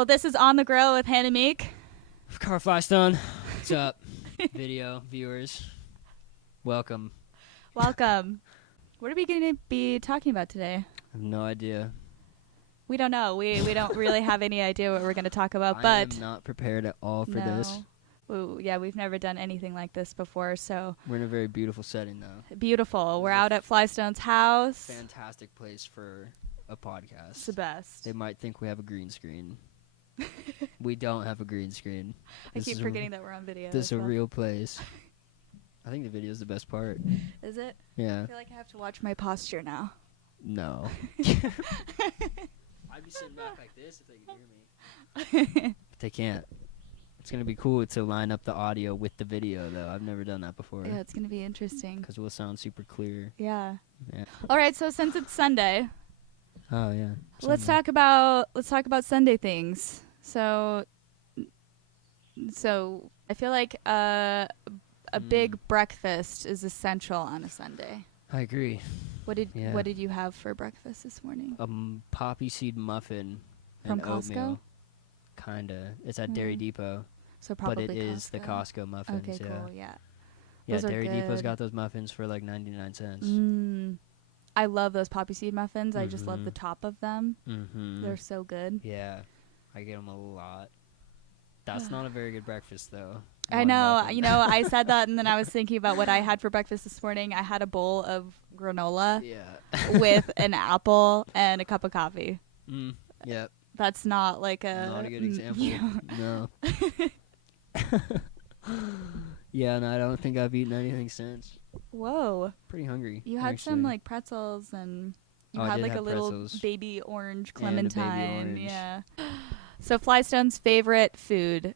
Well, this is On the Grill with Hannah Meek. Carl Flystone. What's up, video viewers? Welcome. Welcome. What are we going to be talking about today? I have no idea. We don't know. We don't really have any idea what we're going to talk about, I but am not prepared at all for this. Ooh, yeah, we've never done anything like this before, so We're in a very beautiful setting, though. beautiful. We're out at Flystone's house. Fantastic place for a podcast. It's the best. They might think we have a green screen. We don't have a green screen. I keep forgetting that we're on video. This is a real place. I think the video is the best part. Is it? Yeah. I feel like I have to watch my posture now. No. I'd be sitting back like this if they could hear me. But they can't. It's going to be cool to line up the audio with the video, though. I've never done that before. Yeah, it's going to be interesting. Because we'll sound super clear. Yeah. Yeah. All right, so since it's Sunday, Oh, yeah. let's Sunday. talk about Sunday things. So I feel like a big breakfast is essential on a Sunday. I agree. What did you have for breakfast this morning? Poppy seed muffin From and Costco? oatmeal. Kinda. It's at Dairy Depot, So probably but it is the Costco muffins. Okay, yeah. cool. Yeah. Yeah, Those are Dairy Depot's good. got those muffins for like 99 cents. I love those poppy seed muffins. I just love the top of them. Mm-hmm. They're so good. Yeah, I get them a lot. That's not a very good breakfast, though. I One know. muffin. You know, I said that, and then I was thinking about what I had for breakfast this morning. I had a bowl of granola Yeah. with an apple and a cup of coffee. Yep. That's not like Not a good example. Yeah. No. Yeah, no, I don't think I've eaten anything since. Whoa. Pretty hungry. You had some actually. like pretzels, and you Oh, I had did like a have little pretzels. baby orange And a baby clementine. orange. Yeah. So Flystone's favorite food,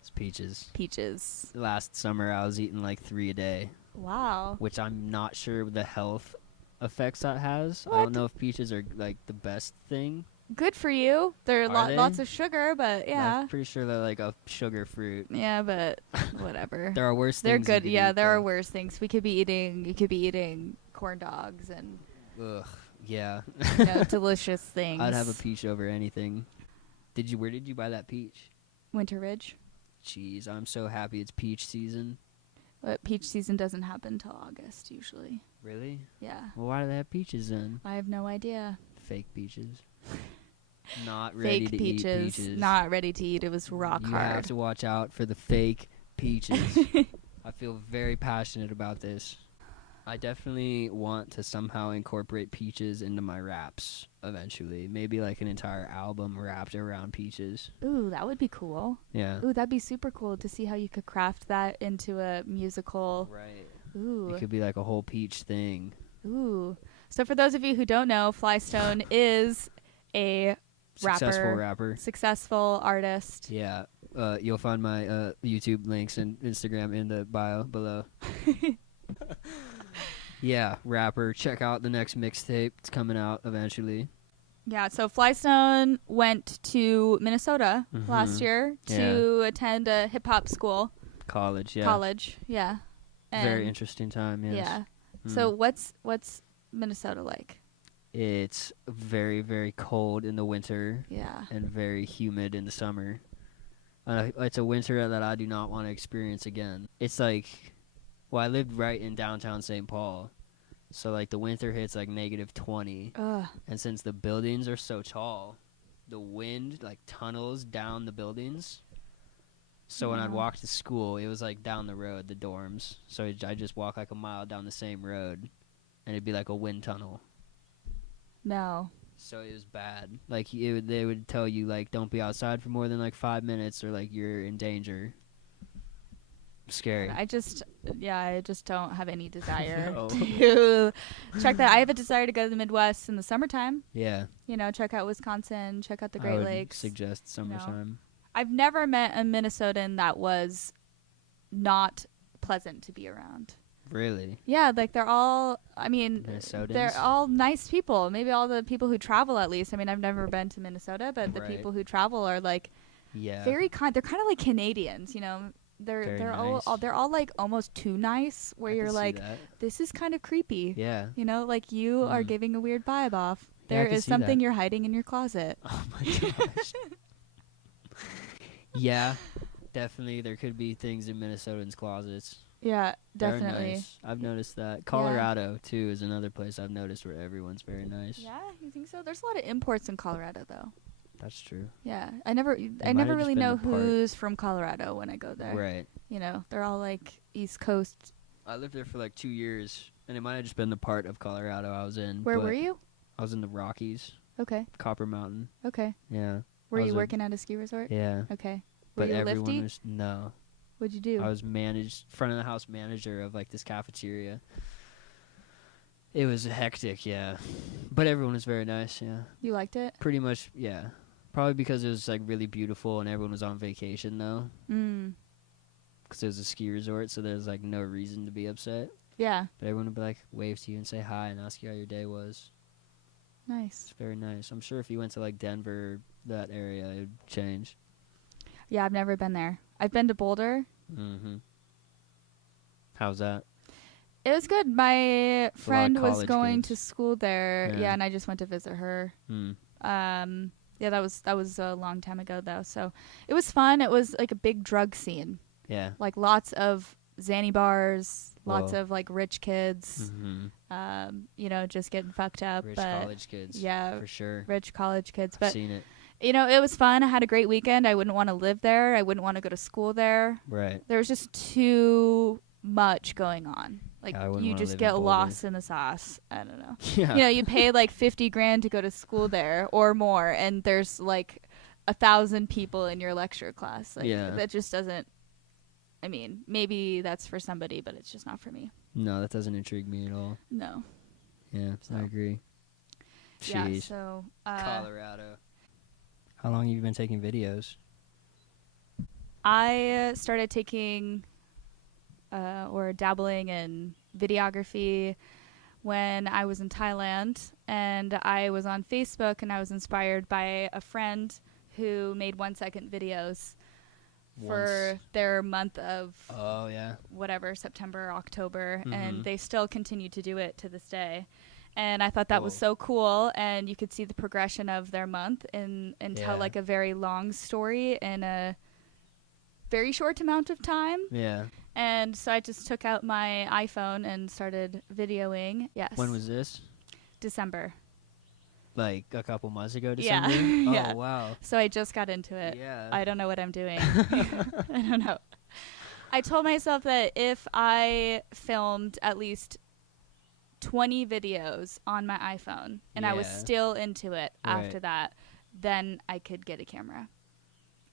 It's peaches. peaches. Last summer, I was eating like 3 a day, Wow. which I'm not sure the health effects that has. I What? don't know if peaches are like the best thing. Good for you. They're Are they? lots of sugar, but yeah. I'm pretty sure they're like a sugar fruit. Yeah, but whatever. There are worse They're things. you good. could Yeah, eat, there are though. worse things. You could be eating corn dogs and Ugh. Yeah. delicious things. I'd have a peach over anything. Where did you buy that peach? Winter Ridge. Jeez, I'm so happy it's peach season. But peach season doesn't happen till August usually. Really? Yeah. Well, why do they have peaches then? I have no idea. Fake peaches. Not ready Fake to peaches, eat peaches. not ready to eat. It was rock You hard. have to watch out for the fake peaches. I feel very passionate about this. I definitely want to somehow incorporate peaches into my raps eventually. Maybe like an entire album wrapped around peaches. Ooh, that would be cool. Yeah. Ooh, that'd be super cool to see how you could craft that into a musical. Right. Ooh. It could be like a whole peach thing. Ooh. So for those of you who don't know, Flystone is a Successful rapper. successful artist. Yeah. You'll find my YouTube links and Instagram in the bio below. Yeah, rapper. Check out the next mixtape. It's coming out eventually. Yeah, so Flystone went to Minnesota last year to attend a hip-hop school. College, yeah. College, yeah. Very And- interesting time, yes. Yeah. Mm. So what's Minnesota like? It's very, very cold in the winter Yeah. and very humid in the summer. It's a winter that I do not want to experience again. It's like, well, I lived right in downtown St. Paul, so like the winter hits like -20, Ugh. and since the buildings are so tall, the wind like tunnels down the buildings. So when I'd Yeah. walk to school, it was like down the road, the dorms. So I just walk like a mile down the same road, and it'd be like a wind tunnel. No. So it was bad. Like they would tell you like don't be outside for more than like 5 minutes or like you're in danger. Scary. I just don't have any desire No. to check that. I have a desire to go to the Midwest in the summertime. Yeah. Check out Wisconsin, check out the I Great would Lakes. suggest summertime. I've never met a Minnesotan that was not pleasant to be around. Really? Yeah, like they're all, I mean, Minnesotans? they're all nice people. Maybe all the people who travel at least. I mean, I've never been to Minnesota, but the Right. people who travel are like Yeah. very kind. They're kind of like Canadians, They're Very all nice. they're all like almost too nice where I you're can see like that. this is kind of creepy. Yeah. Like you are Mm. giving a weird vibe off. Yeah, I There can is see something that. you're hiding in your closet. Oh my gosh. Yeah, definitely. There could be things in Minnesotans' closets. Yeah, They're definitely. nice. I've noticed that. Colorado, too, is another place I've noticed where everyone's very nice. Yeah, you think so? There's a lot of imports in Colorado, though. That's true. Yeah, I never might have really just been know the part. who's from Colorado when I go there. Right. You know, they're all like East Coast. I lived there for like 2 years, and it might have just been the part of Colorado I was in. Where were you? I was in the Rockies, Okay. Copper Mountain. Okay. Yeah. Were you working at a ski resort? Yeah. Okay. Were But you everyone lifty? was no. What'd you do? I was front of the house manager of like this cafeteria. It was hectic, yeah. But everyone was very nice, yeah. You liked it? Pretty much, yeah. Probably because it was like really beautiful and everyone was on vacation though. Because it was a ski resort, so there's like no reason to be upset. Yeah. But everyone would be like wave to you and say hi and ask you how your day was. Nice. It's very nice. I'm sure if you went to like Denver, that area, it would change. Yeah, I've never been there. I've been to Boulder. Mm-hmm. How's that? It was good. My friend was college going kids. to school there. Yeah. Yeah, and I just went to visit her. Yeah, that was a long time ago though. So it was fun. It was like a big drug scene. Yeah. Like lots of Xanny bars, lots Whoa. of like rich kids. Mm-hmm. You know, just getting fucked up. Rich but college kids. yeah, For sure. rich college kids. I've But seen it. you know, it was fun. I had a great weekend. I wouldn't want to live there. I wouldn't want to go to school there. Right. There was just too much going on. Like I wouldn't you wanna just live in get Boulder. lost in the sauce. I don't know. Yeah. You know, you pay like $50,000 to go to school there or more, and there's like 1,000 people in your lecture class. Like, Yeah. that just doesn't. I mean, maybe that's for somebody, but it's just not for me. No, that doesn't intrigue me at all. No. Yeah, So. I agree. Yeah. Jeez. So. Colorado. How long have you been taking videos? I started taking or dabbling in videography when I was in Thailand, and I was on Facebook, and I was inspired by a friend who made 1-second videos for their month of Oh, yeah. whatever, September, October, Mhm. and they still continue to do it to this day. And I thought that was Whoa. so cool, and you could see the progression of their month and tell Yeah. like a very long story in a very short amount of time. Yeah. And so I just took out my iPhone and started videoing. Yes. When was this? December. Like a couple months ago, Yeah. December? Oh, Yeah. wow. So I just got into it. Yeah. I don't know what I'm doing. I don't know. I told myself that if I filmed at least 20 videos on my iPhone and I was Yeah. still into it after Right. that, then I could get a camera.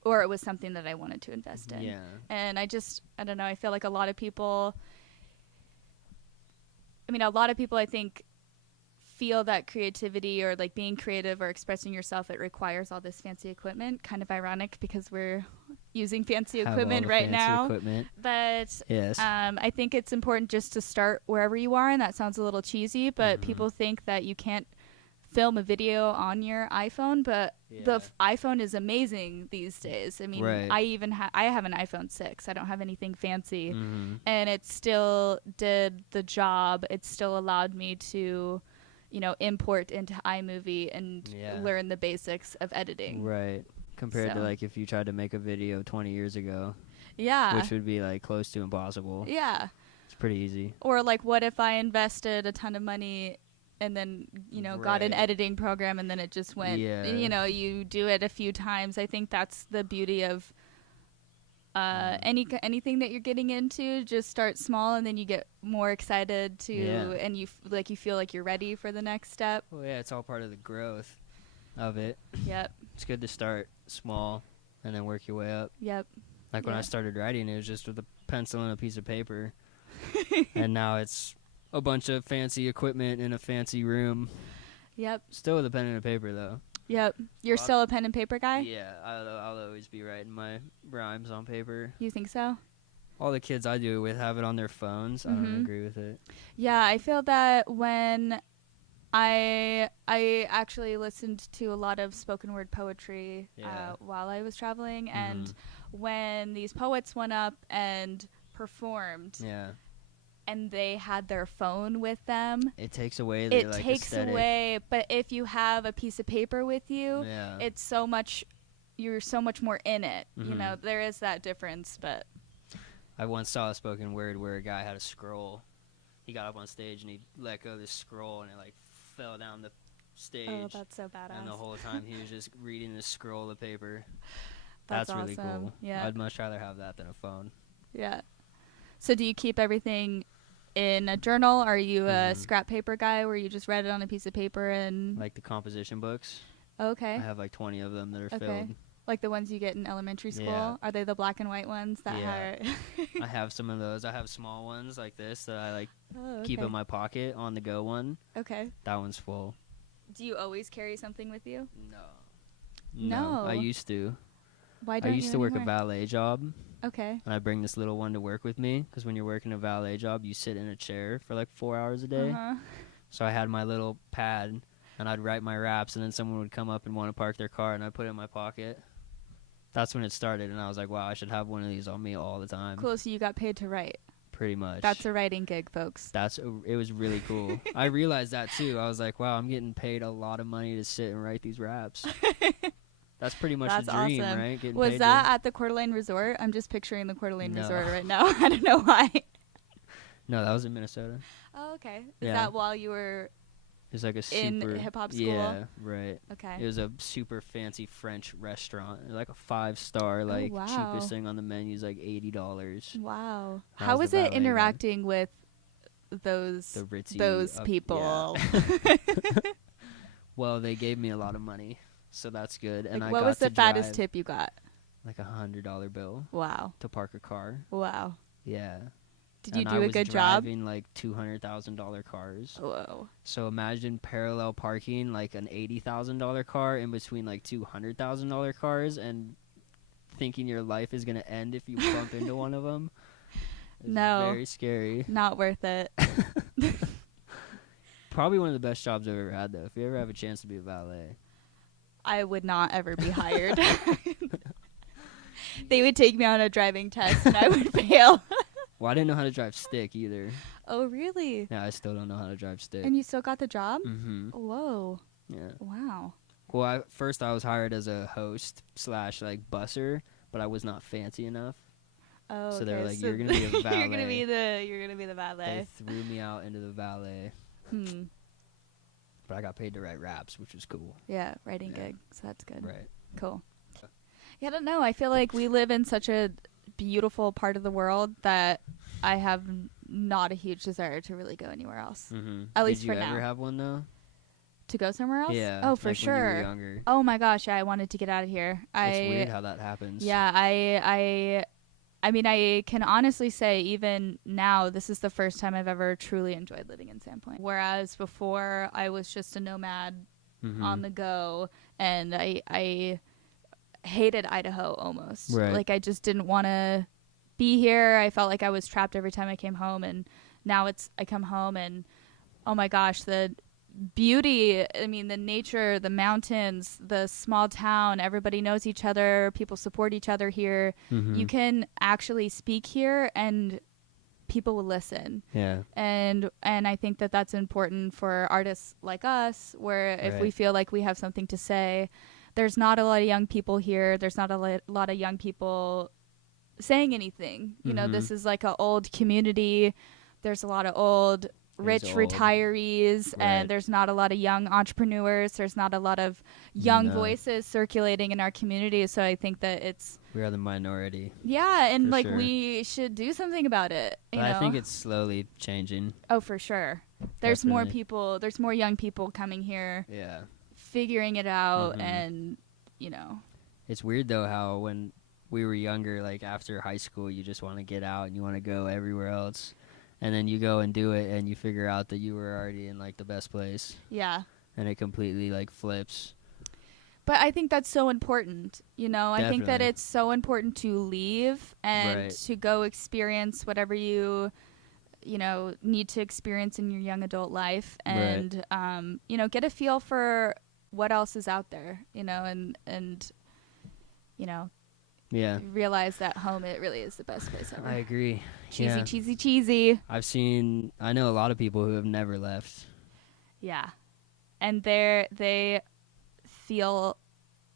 Or it was something that I wanted to invest in. Yeah. And I don't know, I feel like a lot of people I think feel that creativity or like being creative or expressing yourself, it requires all this fancy equipment. Kind of ironic because we're using fancy Have all equipment the right fancy now. Equipment. But Yes. I think it's important just to start wherever you are, and that sounds a little cheesy, but Mhm. people think that you can't film a video on your iPhone, but the iPhone is amazing these days. I mean, Right. I have an iPhone 6. I don't have anything fancy, Mhm. and it still did the job. It still allowed me to, you know, import into iMovie and Yeah. learn the basics of editing. Right. Compared to So. like if you tried to make a video 20 years ago, Yeah. which would be like close to impossible. Yeah. It's pretty easy. Or like, what if I invested a ton of money and then, you know, got an Right. editing program and then it just went, Yeah. you know, you do it a few times. I think that's the beauty of anything that you're getting into. Just start small and then you get more excited to, Yeah. and you feel like you're ready for the next step. Well, yeah, it's all part of the growth of it. Yep. It's good to start small and then work your way up. Yep. Like when Yeah. I started writing, it was just with a pencil and a piece of paper. And now it's a bunch of fancy equipment in a fancy room. Yep. Still with a pen and a paper, though. Yep. You're Well, still a pen and paper guy? Yeah, I'll always be writing my rhymes on paper. You think so? All the kids I do it with have it on their phones. I Mhm. don't agree with it. Yeah, I feel that when I actually listened to a lot of spoken word poetry Yeah. while I was traveling, Mhm. and when these poets went up and performed, Yeah. and they had their phone with them, It takes away the it takes aesthetic. away. But if you have a piece of paper with you, Yeah. it's so much you're so much more in it. You Mhm. know, there is that difference, but I once saw a spoken word where a guy had a scroll. He got up on stage and he let go of this scroll and it like fell down the stage. oh, that's so badass. And the whole time he was just reading this scroll of paper. That's really awesome. cool. Yeah. I'd much rather have that than a phone. Yeah. So do you keep everything in a journal? Are you a scrap paper guy where you just write it on a piece of paper and Like the composition books. okay. I have like 20 of them that are Okay. filled. Like the ones you get in elementary school? Yeah. Are they the black and white ones that Yeah. are I have some of those. I have small ones like this that I like oh, keep okay. in my pocket on the go one. Okay. That one's full. Do you always carry something with you? No. I No. used to. Why I don't used you to work a anymore? valet job. Okay. And I bring this little one to work with me because when you're working a valet job, you sit in a chair for like 4 hours a day. Uh-huh. So I had my little pad and I'd write my raps and then someone would come up and want to park their car and I'd put it in my pocket. That's when it started and I was like, wow, I should have one of these on me all the time. Cool. So you got paid to write. Pretty much. That's a writing gig, folks. It was really cool. I realized that too. I was like, wow, I'm getting paid a lot of money to sit and write these raps. That's pretty much That's the dream, awesome. right? Getting Was paid that at the Coeur d'Alene Resort? I'm just picturing the Coeur d'Alene No. Resort right now. I don't know why. No, that was in Minnesota. Oh, okay. Is Yeah. that while you were It was like a in super hip-hop school? Yeah, right. Okay. It was a super fancy French restaurant, like a 5-star, like wow. cheapest thing on the menu is like $80. Wow. I How was was the it valet guy. interacting with those The ritzy those up- people? yeah. Well, they gave me a lot of money, so that's good. And Like, I what got was the to fattest drive, tip you got? Like $100 bill Wow. to park a car. Wow. Yeah. Did you And do I a was good job? driving like $200,000 cars. Whoa. So imagine parallel parking like an $80,000 car in between like $200,000 cars and thinking your life is going to end if you bump into one of them. It's No. very scary. Not worth it. Probably one of the best jobs I've ever had, though. If you ever have a chance to be a valet. I would not ever be hired. They would take me on a driving test and I would fail. Well, I didn't know how to drive stick either. Oh, really? Yeah, I still don't know how to drive stick. And you still got the job? Mm-hmm. Whoa. Yeah. Wow. Well, first I was hired as a host / like busser, but I was not fancy enough. Oh, So they were okay. like, "You're gonna be a valet." You're gonna be the valet. They threw me out into the valet, Hmm. but I got paid to write raps, which was cool. Yeah, writing Yeah. gig. So that's good. Right. Cool. Yeah, I don't know. I feel like we live in such a beautiful part of the world that I have not a huge desire to really go anywhere else. Mm-hmm. At least for Did you ever now. have one though? To go somewhere else? Yeah. Oh, for like When you were sure. younger. Oh my gosh, yeah, I wanted to get out of here. It's weird how that happens. Yeah, I mean, I can honestly say even now, this is the first time I've ever truly enjoyed living in Sandpoint. Whereas before, I was just a nomad Mm-hmm. on the go, and I hated Idaho almost. Right. Like, I just didn't want to be here. I felt like I was trapped every time I came home, and now I come home and, oh my gosh, the beauty, I mean, the nature, the mountains, the small town, everybody knows each other, people support each other here. Mm-hmm. You can actually speak here and people will listen. Yeah. And I think that that's important for artists like us, where if we Right. feel like we have something to say, there's not a lot of young people here, there's not a lot of young people saying anything. You know, Mhm. this is like an old community. There's a lot of old rich old. retirees, Right. and there's not a lot of young entrepreneurs. There's not a lot of young No. voices circulating in our community. So I think that it's, We are the minority. yeah, and For like sure. we should do something about it. You But know? I think it's slowly changing. Oh, for sure. There's more Definitely. people. There's more young people coming here, Yeah. figuring it out, Mhm. and you know. It's weird though how when we were younger, like after high school, you just want to get out and you want to go everywhere else. And then you go and do it and you figure out that you were already in like the best place Yeah. and it completely like flips. But I think that's so important. You know, I think that Definitely. it's so important to leave and Right. to go experience whatever you know, need to experience in your young adult life, and you know, get a feel for what else is out there, you know, and you know, Yeah. realize that home, it really is the best place ever. I agree. Cheesy, Yeah.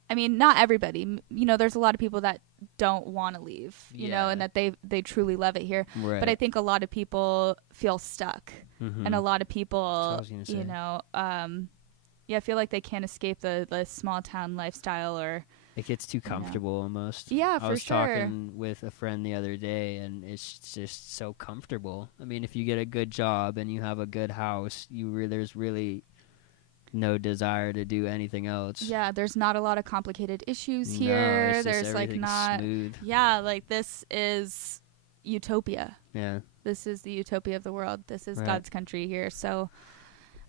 I mean, not everybody. You know, there's a lot of people that don't want to leave, you know, and that they truly love it here. Right. But I think a lot of people feel stuck. And a lot of people, you know, I feel like they can't escape the small town lifestyle, or it gets too comfortable almost. Yeah, I was talking with a friend the other day, and it's just so comfortable. I mean, if you get a good job and you have a good house, there's really no desire to do anything else. Yeah, there's not a lot of complicated issues here. It's there's like not smooth. Yeah, like this is utopia. Yeah. This is the utopia of the world. This is Right. God's country here. So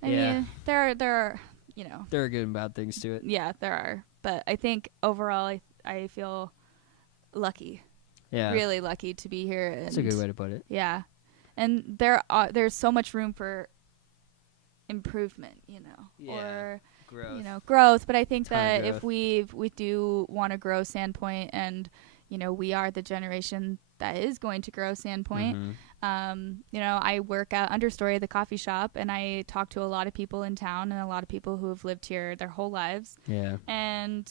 I mean, there are, you know, there are good and bad things to it. Yeah, there are. But I think overall I feel lucky. Yeah. Really lucky to be here. That's a good way to put it. Yeah. And there's so much room for improvement, you know, or growth. You know, growth. But I think that if we do want to grow Sandpoint, and you know, we are the generation that is going to grow Sandpoint. You know, I work at Understory, the coffee shop, and I talk to a lot of people in town and a lot of people who have lived here their whole lives. Yeah. And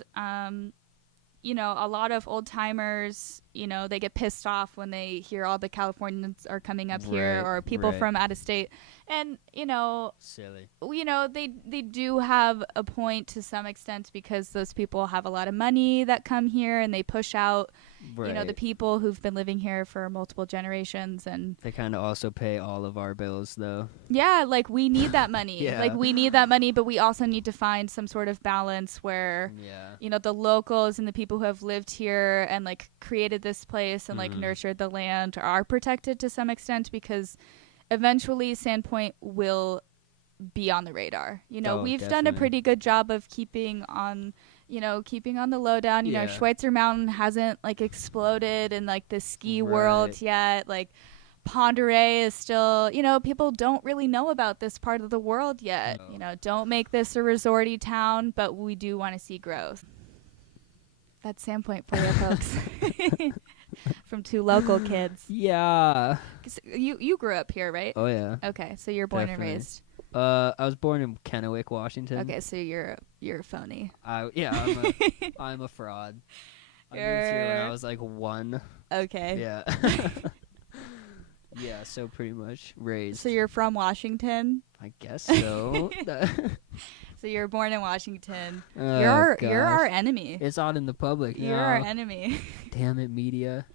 you know, a lot of old timers, you know, they get pissed off when they hear all the Californians are coming up here, or people from out of state. And, you know, silly. You know, they do have a point to some extent, because those people have a lot of money that come here and they push out, you know, the people who've been living here for multiple generations. And they kind of also pay all of our bills, though. Yeah, like we need that money. Like we need that money, but we also need to find some sort of balance where, you know, the locals and the people who have lived here and like created this place and like nurtured the land are protected to some extent, because eventually Sandpoint will be on the radar. You know, we've done a pretty good job of keeping on the lowdown. You know, Schweitzer Mountain hasn't like exploded in like the ski world yet. Like Ponderay is still, you know, people don't really know about this part of the world yet. You know, don't make this a resorty town, but we do want to see growth. That's Sandpoint for you folks. From two local kids. Yeah. You grew up here, right? Oh yeah. Okay, so you're born and raised. I was born in Kennewick, Washington. Okay, so you're a phony. I'm a fraud. I moved here when I was like 1. Okay. Yeah. Yeah, so pretty much raised. So you're from Washington? I guess so. So you're born in Washington. Oh, you're our enemy. It's out in the public now. You're our enemy. Damn it, media.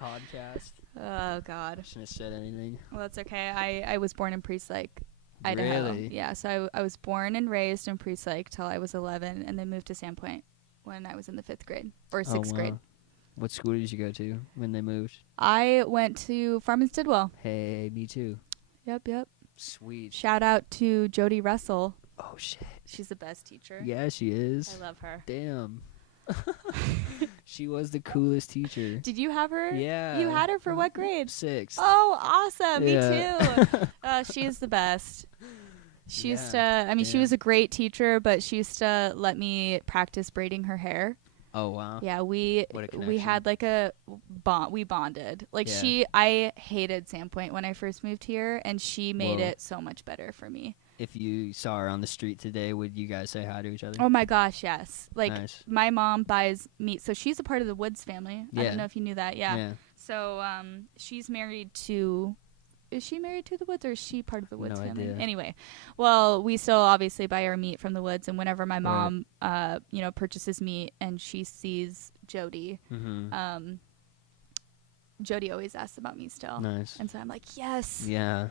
Podcast. Oh God. I shouldn't have said anything. Well, that's okay. I was born in Priest Lake, Idaho. Really? Yeah, so I was born and raised in Priest Lake till I was 11, and then moved to Sandpoint when I was in the 5th grade or 6th grade. What school did you go to when they moved? I went to Farmington Stidwell. Hey, me too. Yep. Sweet. Shout out to Jody Russell. Oh shit. She's the best teacher. Yeah, she is. I love her. Damn. She was the coolest teacher. Did you have her? Yeah. You had her for what grade? 6th. Oh, awesome. Yeah. Me too. She is the best. She used to, she was a great teacher, but she used to let me practice braiding her hair. Oh, wow. Yeah, we had like a bond. We bonded. Like I hated Sandpoint when I first moved here, and she made it so much better for me. If you saw her on the street today, would you guys say hi to each other? Oh my gosh, yes. Like nice. My mom buys meat, so she's a part of the Woods family. I don't know if you knew that. Yeah. So she's married to. Is she married to the Woods, or is she part of the Woods family? Idea. Anyway, well, we still obviously buy our meat from the Woods, and whenever my mom, purchases meat and she sees Jody, Jody always asks about me still. Nice. And so I'm like, yes. Yeah.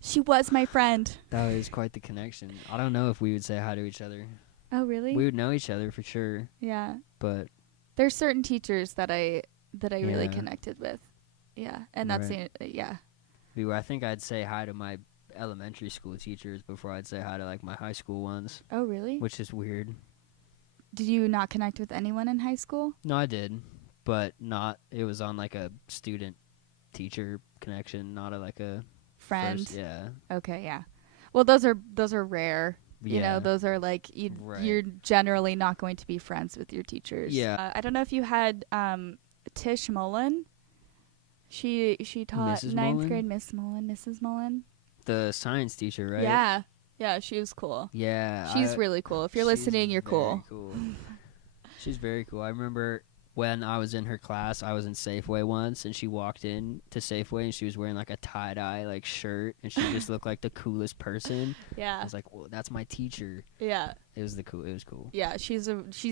She was my friend. That is quite the connection. I don't know if we would say hi to each other. Oh, really? We would know each other for sure. Yeah. But there's certain teachers that I really connected with. Yeah. And that's yeah. I think I'd say hi to my elementary school teachers before I'd say hi to like my high school ones. Oh, really? Which is weird. Did you not connect with anyone in high school? No, I did. But it was on like a student teacher connection, not like a friend. Yeah. Okay, yeah. Well, those are rare. You know, those are like you're generally not going to be friends with your teachers. Yeah. I don't know if you had Tish Mullen. She taught Mrs. 9th Mullen? grade, Mrs. Mullen. The science teacher, right? Yeah, she was cool. Yeah. She's really cool. If you're listening, you're cool. She's very cool. I remember when I was in her class, I was in Safeway once, and she walked in to Safeway, and she was wearing like a tie-dye like shirt, and she just looked like the coolest person. I Yeah. was like, "Whoa, that's my teacher." Yeah. It was cool. Yeah, she's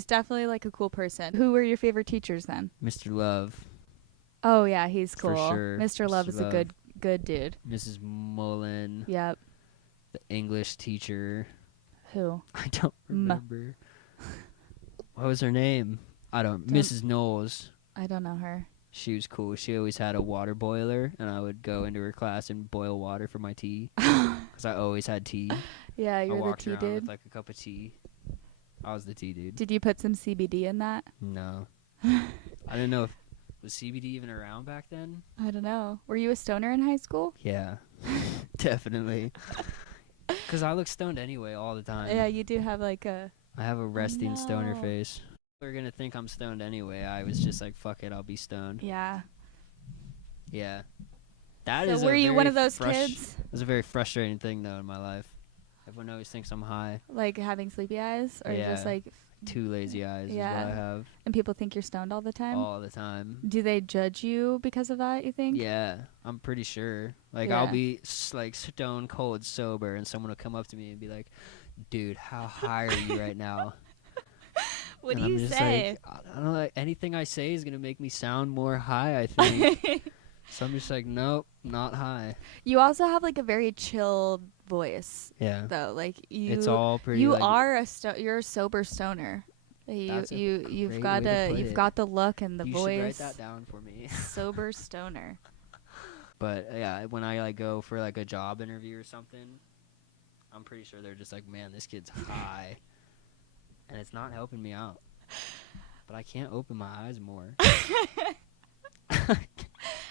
definitely like a cool person. Who were your favorite teachers then? Mr. Love, Oh yeah, he's for cool. sure. Mr. Love is a good dude. Mrs. Mullen, Yep. the English teacher. Who? I don't remember. What was her name? Mrs. Knowles. I don't know her. She was cool. She always had a water boiler, and I would go into her class and boil water for my tea. Because I always had tea. Yeah, I you're the walked tea around dude. with like a cup of tea. I was the tea dude. Did you put some CBD in that? No. I didn't know if was CBD even around back then. I don't know. Were you a stoner in high school? Yeah, definitely. Because I look stoned anyway all the time. Yeah, you do have like a. I have a resting stoner no. face. They're gonna think I'm stoned anyway. I was just like, fuck it, I'll be stoned. Yeah. Yeah. That So is. were a you very one of those kids? It was a very frustrating thing though in my life. Everyone always thinks I'm high. Like having sleepy eyes, or just Yeah. like, 2 lazy eyes is Yeah. what I have and people think you're stoned all the time. all the time. Do they judge you because of that? You think? Yeah, I'm pretty sure. Like Yeah. I'll be like stone cold sober, and someone will come up to me and be like, "Dude, how high are you right now?" What And do I'm you just say? Like, I don't know. Like, anything I say is gonna make me sound more high, I think. So I'm just like, nope, not high. You also have like a very chilled voice, Yeah, though. Like you, it's all pretty. you like, are you're a sober stoner. That's a You've great got way to put you've it. got the look and the you voice. should write that down for me. Sober stoner. But yeah, when I like go for like a job interview or something, I'm pretty sure they're just like, man, this kid's high, and it's not helping me out. But I can't open my eyes more.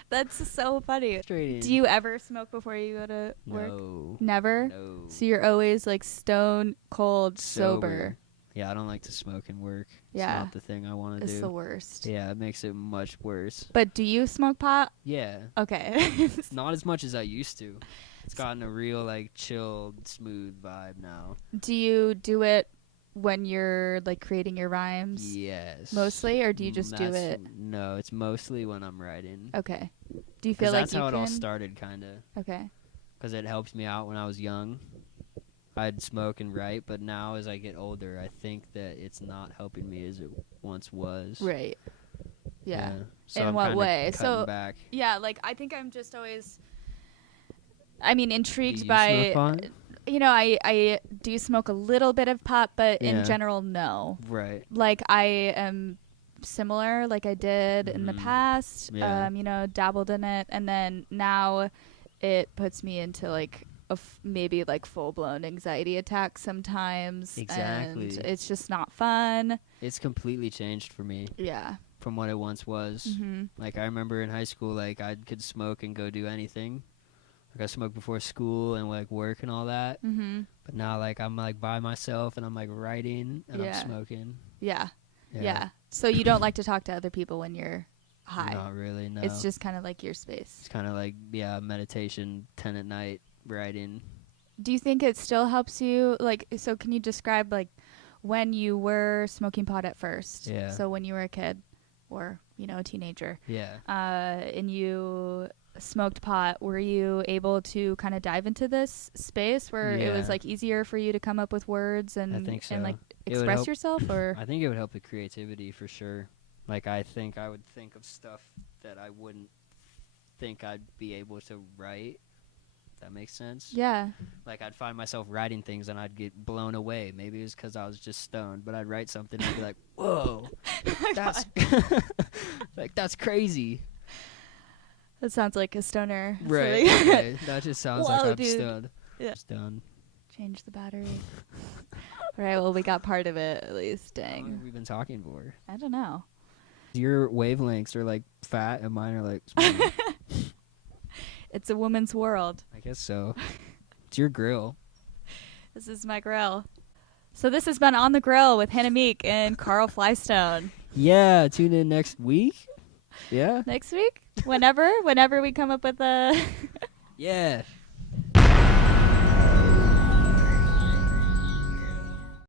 That's so funny. Frustrating. Do you ever smoke before you go to work? No. Never? No. So you're always like stone cold sober. Yeah, I don't like to smoke and work. Yeah. It's not the thing I want to It's do. the worst. Yeah, it makes it much worse. But do you smoke pot? Yeah. Okay. Not as much as I used to. It's gotten a real like chilled, smooth vibe now. Do you do it when you're like creating your rhymes Yes. mostly, or do you just do That's- it? No, it's mostly when I'm writing. Okay. Do you 'Cause feel like that's you how can? it all started, kind of. Okay. Because it helped me out when I was young. I'd smoke and write, but now as I get older, I think that it's not helping me as it once was. Right. Yeah. So In I'm what kinda way? cutting So- back. Yeah, like I think I'm just always intrigued Do you by smoke pot? I do smoke a little bit of pot, but Yeah. in general no. Right. Like I am similar like I did in the Mhm. past. Yeah. Dabbled in it, and then now it puts me into like maybe like full-blown anxiety attacks sometimes. Exactly. And it's just not fun. It's completely changed for me Yeah. from what it once was. Mhm. Like I remember in high school, like I could smoke and go do anything. Like I smoked before school and like work and all that. Mhm. But now like I'm like by myself and I'm like writing and Yeah. I'm smoking. Yeah. Yeah. So you don't like to talk to other people when you're high. Not really. No. It's just kind of like your space. It's kind of like meditation, 10 at night, writing. Do you think it still helps you? Like, so can you describe like when you were smoking pot at first? Yeah. So when you were a kid or, a teenager, Yeah. and you smoked pot, were you able to kind of dive into this space where it was Yeah. like easier for you to come up with words and, think so. and like It would express help- yourself or? I think it would help with creativity for sure. Like I think I would think of stuff that I wouldn't think I'd be able to write. If that makes sense. Yeah. Like I'd find myself writing things and I'd get blown away. Maybe it was because I was just stoned, but I'd write something and I'd be like, "Whoa, that's like that's crazy." That sounds like a stoner. Right. Something. Okay. That just sounds like Whoa, I'm dude. stoned. Yeah. Stoned. Change the battery. All right. Well, we got part of it at least. How long have Dang. we been talking for? I don't know. Your wavelengths are like fat and mine are like small. It's a woman's world. I guess so. It's your grill. This is my grill. So this has been On the Grill with Hannah Meek and Carl Flystone. Yeah, tune in next week. Yeah. Next week? Whenever we come up with a... Yeah.